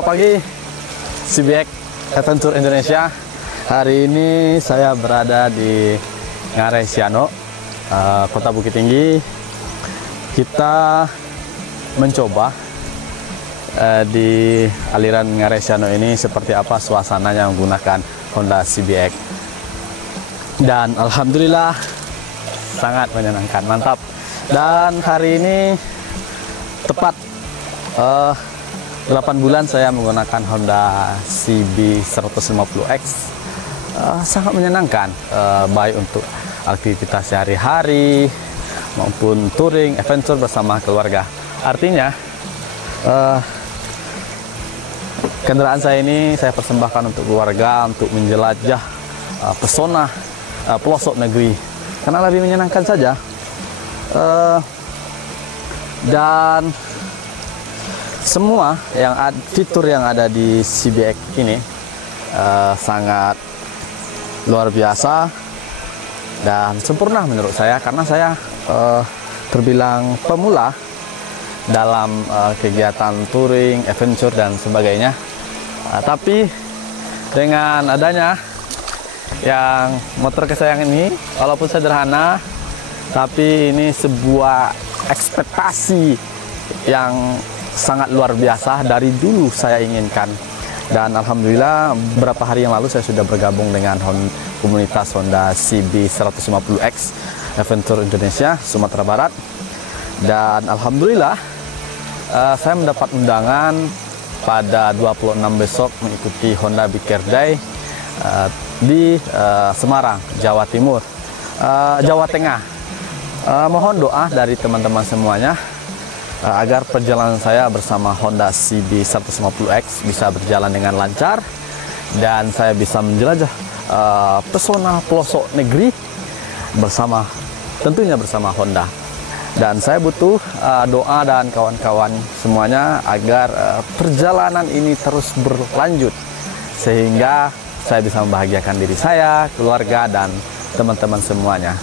Selamat pagi, CBX Adventure Indonesia. Hari ini saya berada di Ngarai Siano, Kota Bukit Tinggi. Kita mencoba di aliran Ngarai Siano ini seperti apa suasananya menggunakan Honda CBX. Dan alhamdulillah sangat menyenangkan, mantap. Dan hari ini tepat 8 bulan saya menggunakan Honda CB 150X. Sangat menyenangkan, baik untuk aktivitas sehari-hari maupun touring, adventure bersama keluarga. Artinya kendaraan saya ini saya persembahkan untuk keluarga, untuk menjelajah pesona pelosok negeri, karena lebih menyenangkan saja. Dan semua fitur yang ada di CBX ini sangat luar biasa dan sempurna menurut saya, karena saya terbilang pemula dalam kegiatan touring, adventure dan sebagainya. Tapi dengan adanya yang motor kesayangan ini, walaupun sederhana, tapi ini sebuah ekspektasi yang sangat luar biasa dari dulu saya inginkan. Dan alhamdulillah beberapa hari yang lalu saya sudah bergabung dengan komunitas Honda CB 150X Adventure Indonesia Sumatera Barat. Dan alhamdulillah saya mendapat undangan pada 26 besok mengikuti Honda Biker Day di Semarang, Jawa Timur, Jawa Tengah. Mohon doa dari teman-teman semuanya agar perjalanan saya bersama Honda CB 150X bisa berjalan dengan lancar dan saya bisa menjelajah pesona pelosok negeri tentunya bersama Honda. Dan saya butuh doa dan kawan-kawan semuanya agar perjalanan ini terus berlanjut sehingga saya bisa membahagiakan diri saya, keluarga dan teman-teman semuanya.